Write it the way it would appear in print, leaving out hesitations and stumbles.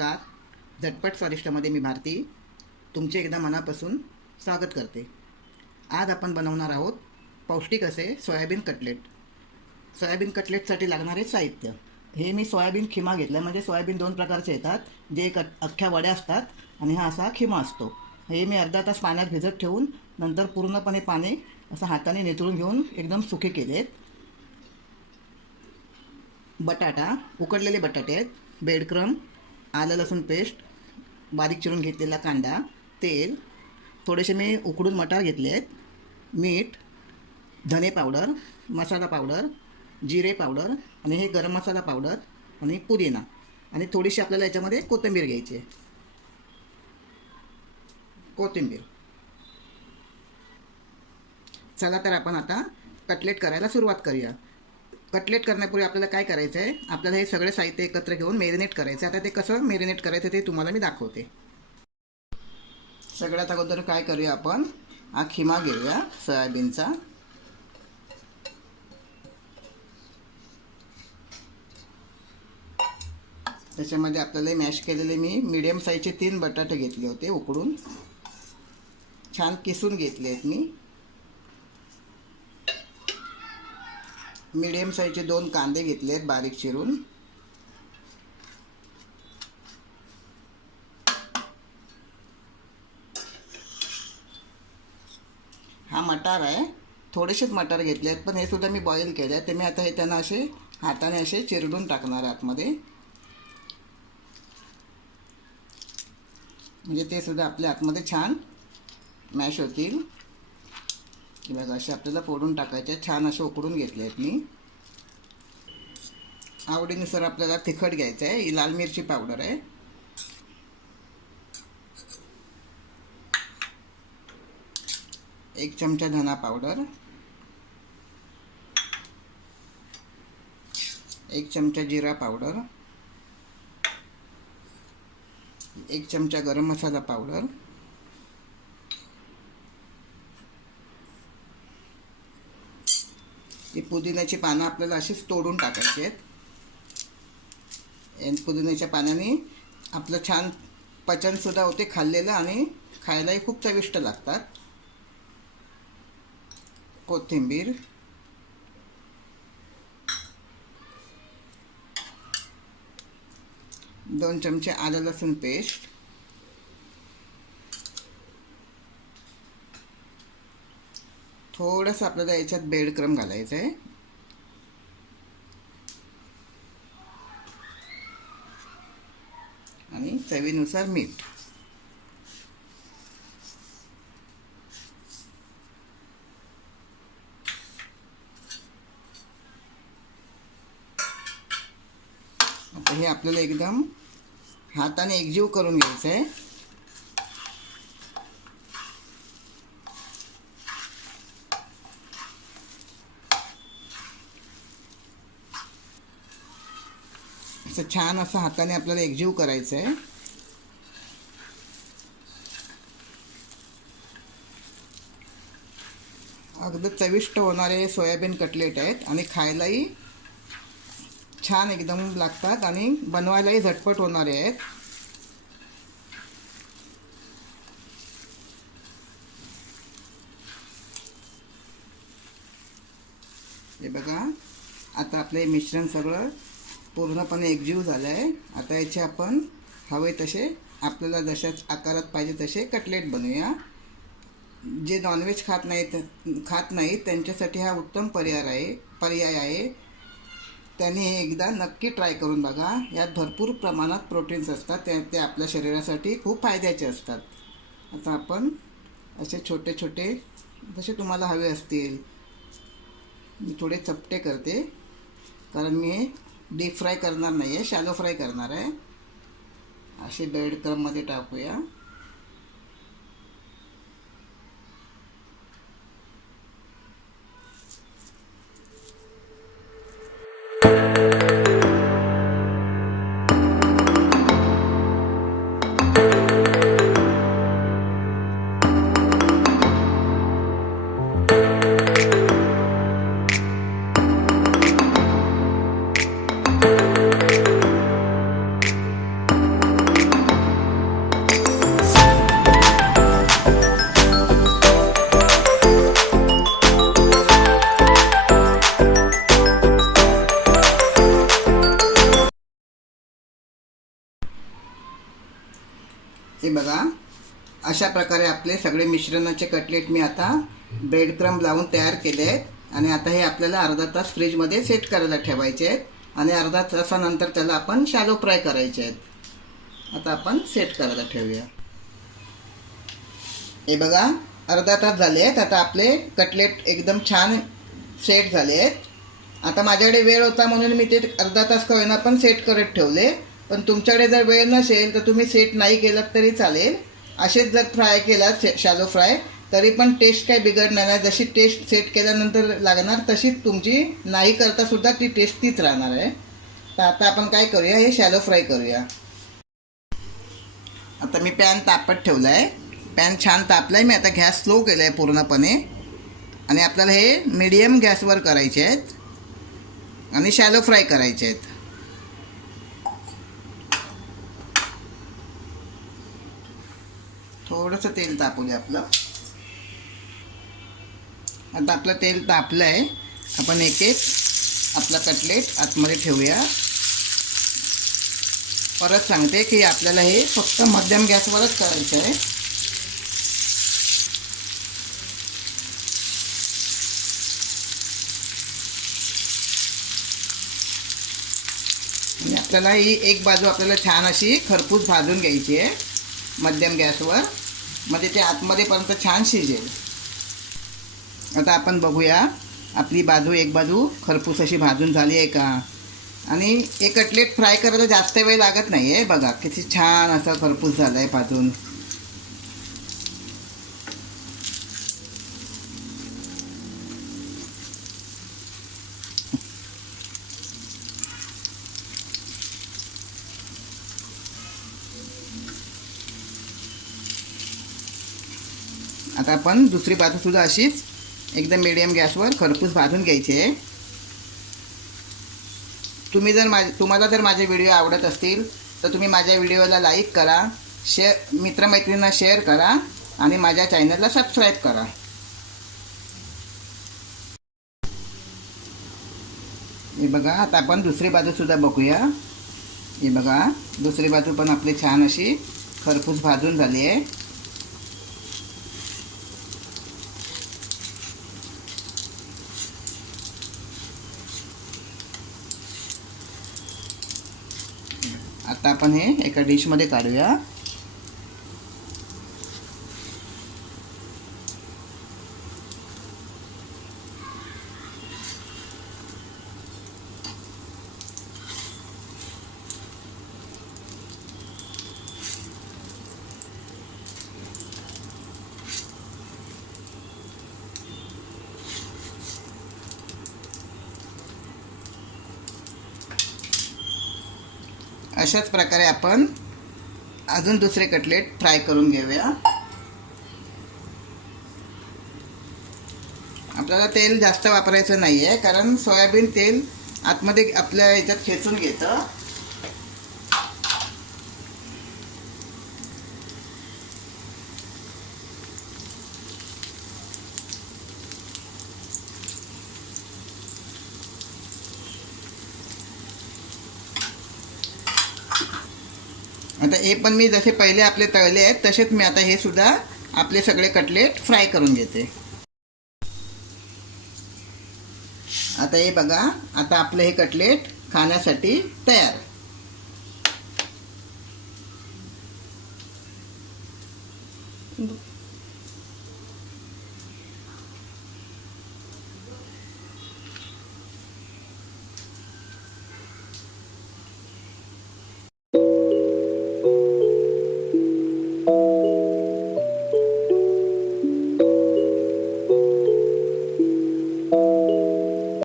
नमस्कार. झटपट स्वादिष्टमध्ये मी भारती तुमचे एकदा मनापासून स्वागत करते. आज आपण बनवणार आहोत पौष्टिक असे सोयाबीन कटलेट. सोयाबीन कटलेटसाठी लागणारे साहित्य हे मी सोयाबीन खिमा घेतला. म्हणजे सोयाबीन दोन प्रकारचे येतात, जे एक अख्ख्या वड्या असतात आणि हा असा खिमा असतो. हे मी अर्धा तास पाण्यात भिजत ठेवून नंतर पूर्णपणे पाणी असं हाताने निथळून घेऊन एकदम सुके केलेत. बटाटा, उकडलेले बटाटे आहेत, ब्रेडक्रम, आलं लसूण पेस्ट, बारीक चिरून घेतलेला कांदा, तेल, थोडेसे मी उकडून मटार घेतले आहेत, मीठ, धने पावडर, मसाला पावडर, जिरे पावडर आणि हे गरम मसाला पावडर आणि पुदिना आणि थोडीशी आपल्याला याच्यामध्ये कोथिंबीर घ्यायची आहे. कोथिंबीर. चला तर आपण आता कटलेट करायला सुरुवात करूया. कटलेट करण्यापूर्वी आपल्याला काय करायचं आहे, आपल्याला हे सगळे साहित्य एकत्र घेऊन मॅरिनेट करायचं आहे. आता ते कसं मॅरिनेट करायचं ते तुम्हाला मी दाखवते. सगळ्यात अगोदर काय करूया, आपण हा खिमा घेऊया सोयाबीनचा. त्याच्यामध्ये आपल्याला मॅश केलेले मी मीडियम साईजचे 3 बटाटे घेतले होते, उकडून छान किसून घेतले आहेत. मी मीडियम साईजचे 2 कांदे घेतले आहेत बारीक चिरून. हा मटार आहे, थोडेसेच मटार घेतले आहेत, पण हे सुद्धा मी बॉईल केले आहे. ते मी आता हे त्यांना असे हाताने असे चिरडून टाकणार आतमध्ये, म्हणजे ते सुद्धा आपल्या आतमध्ये छान मॅश होतील. की बघा असे आपल्याला फोडून टाकायचे. छान असे उकडून घेतले आहेत मी. आवडीनुसार आपल्याला तिखट घ्यायचं आहे. ही लाल मिरची पावडर आहे, एक चमचा धना पावडर, एक चमचा जिरा पावडर, एक चमचा गरम मसाला पावडर, ही पुदिन्याची पानं आपल्याला अशीच तोडून टाकायची आहेत. आणि पुदिन्याच्या पानाने आपलं छान पचनसुद्धा होते खाल्लेलं आणि खायलाही खूप चविष्ट लागतात. कोथिंबीर, दोन चमचे आलं लसूण पेस्ट, थोडंसं आपल्याला याच्यात ब्रेडक्रम घालायचं आहे आणि चवीनुसार मीठ. आता हे आपल्याला एकदम हाताने एकजीव करून घ्यायचं आहे. असं छान असं हाताने आपल्याला एकजीव करायचं आहे. अगदी चविष्ट होणारे सोयाबीन कटलेट आहेत आणि खायलाही छान एकदम लागतात आणि बनवायलाही झटपट होणारे आहेत. हे बघा, आता आपलं हे मिश्रण सगळं पूर्णपणे एकजीव झालं आहे. आता याचे आपण हवे तसे आपल्याला जशा आकारात पाहिजे तसे कटलेट बनवूया. जे नॉनव्हेज खात नाहीत त्यांच्यासाठी हा उत्तम पर्याय आहे. त्यांनी हे एकदा नक्की ट्राय करून बघा. यात भरपूर प्रमाणात प्रोटीन्स असतात, ते आपल्या शरीरासाठी खूप फायद्याचे असतात. आता आपण असे छोटे छोटे जसे तुम्हाला हवे असतील, मी थोडे चपटे करते कारण मी डीप फ्राय करणार नाही आहे, शॅलो फ्राय करणार आहे. असे ब्रेड क्रममध्ये टाकूया. अशा प्रकारे आपले सगळे मिश्रणाचे कटलेट मी आता ब्रेड क्रम्ब लावून तयार केले आहेत आणि आता हे आपल्याला अर्धा तास फ्रीजमध्ये सेट करायला ठेवायचे आहेत आणि अर्धा तासानंतर त्याला आपण शॅलो फ्राय करायचे आहेत। आता आपण सेट करायला ठेवूया। हे बघा अर्धा तास झाले आहेत। आता आपले कटलेट एकदम छान सेट झाले आहेत। आता माझ्याकडे वेळ होता म्हणून मी ते अर्धा तास का होईना पण सेट करत ठेवले, पण तुमच्याकडे जर वेळ नसेल तर तुम्ही सेट नाही केलात तरी चालेल। असेच जर फ्राय केलात शॅलो फ्राय तरी पण टेस्ट काही बिघडणार नाही। जशी टेस्ट सेट केल्यानंतर लागणार तशीच तुमची नाही करता सुद्धा ती टेस्ट तीच राहणार आहे। तर आता आपण काय करूया, हे शॅलो फ्राय करूया। आता मी पॅन तापत ठेवला आहे। पॅन छान तापला आहे। मी आता गॅस स्लो केला आहे पूर्णपणे आणि आपल्याला हे मीडियम गॅसवर करायचे आहेत आणि शॅलो फ्राय करायचे आहेत। थोडंसं तेल तापू दे आपलं। आता आपलं तेल तापलं आहे। आपण एक एक आपला कटलेट आतमध्ये ठेवूया। परत सांगते की आपल्याला हे फक्त मध्यम गॅसवरच करायचं आहे। आणि आपल्याला ही एक बाजू आपल्याला छान अशी खरपूस भाजून घ्यायची आहे मध्यम गॅसवर, म्हणजे ते आतमध्येपर्यंत छान शिजेल। आता आपण बघूया आपली एक बाजू खरपूस अशी भाजून झाली आहे का। आणि हे कटलेट फ्राय करायला जास्त वेळ लागत नाही आहे। बघा किती छान असं खरपूस झालं आहे भाजून। आता आपण दुसरी बाजूसुद्धा अशीच एकदम मीडियम गॅसवर खरपूस भाजून घ्यायची आहे। तुम्हाला जर माझे व्हिडिओ आवडत असतील तर तुम्ही माझ्या व्हिडिओला लाईक करा, मित्रमैत्रिणींना शेअर करा आणि माझ्या चॅनलला सबस्क्राईब करा। हे बघा आता आपण दुसरी बाजूसुद्धा बघूया। हे बघा दुसरी बाजू पण आपली छान अशी खरपूस भाजून झाली आहे। आता आपण हे एका डिशमध्ये काढूया। अशाच प्रकारे आपण अजून दुसरे कटलेट फ्राय करून घेऊया। आपल्याला तेल जास्त वापरायचं नाही आहे, कारण सोयाबीन तेल आतमध्ये आपल्या याच्यात खेचून घेतं। आता हे पण मी जसे पहिले आपले तळले आहेत तसेच मी आता हे सुद्धा आपले सगळे कटलेट फ्राय करून घेते। आता हे बघा आता आपले हे कटलेट खाण्यासाठी तयार।